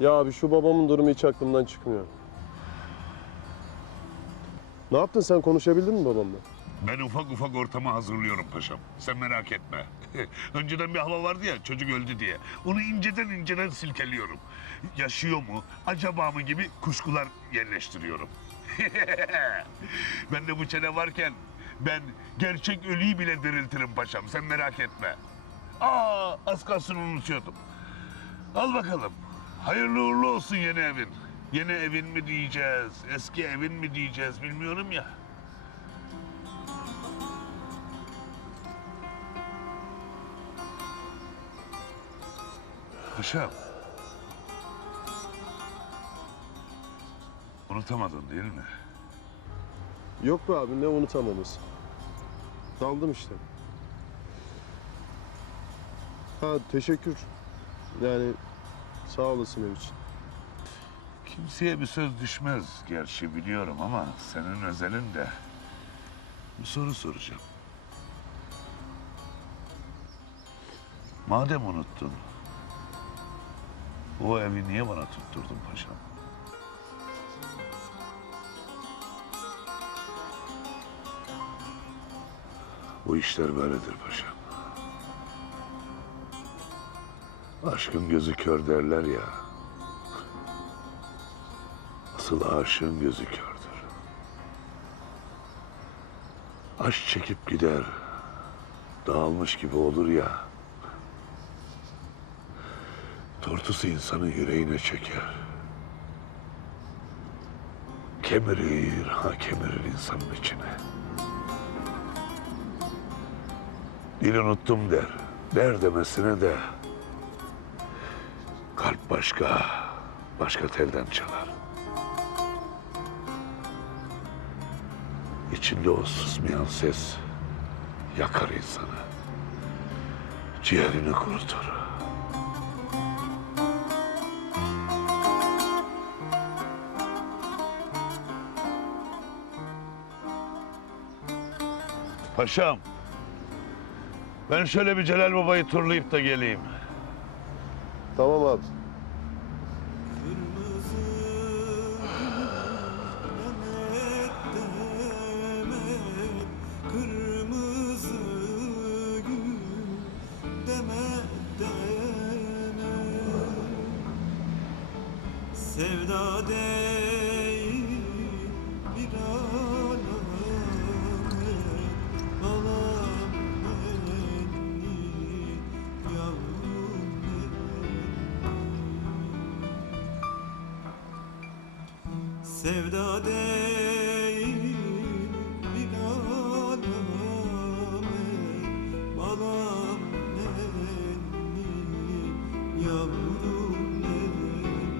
Ya abi şu babamın durumu hiç aklımdan çıkmıyor. Ne yaptın sen konuşabildin mi babamla? Ben ufak ufak ortamı hazırlıyorum paşam. Sen merak etme. Önceden bir hava vardı ya çocuk öldü diye. Onu inceden inceden silkeliyorum. Yaşıyor mu, acaba mı gibi kuşkular yerleştiriyorum. ben de bu çene varken ben gerçek ölüyü bile diriltirim paşam. Sen merak etme. Aa az kalsın unutuyordum. Al bakalım. Hayırlı uğurlu olsun yeni evin. Yeni evin mi diyeceğiz, eski evin mi diyeceğiz bilmiyorum ya. Paşam. Unutamadın değil mi? Yok be abi ne unutamamız. Daldım işte. Ha teşekkür. Yani sağ olasın ev için. Kimseye bir söz düşmez gerçi biliyorum ama senin özelinde bir soru soracağım. Madem unuttun, o evi niye bana tutturdun paşam? Bu işler böyledir paşam. Aşkın gözü kör derler ya. Asıl aşığın gözü kördür. Aşk çekip gider. Dağılmış gibi olur ya. Tortusu insanı yüreğine çeker. Kemirir, ha kemirir insanın içine. Dil unuttum der. Der demesine de. Başka, başka telden çalar. İçinde o susmayan ses yakar insanı. Ciğerini kurutur. Paşam, ben şöyle bir Celal Baba'yı turlayıp da geleyim. Tamam abi. Sevda değil bir alamet. Balam nenni yavrum nenni Sevda değil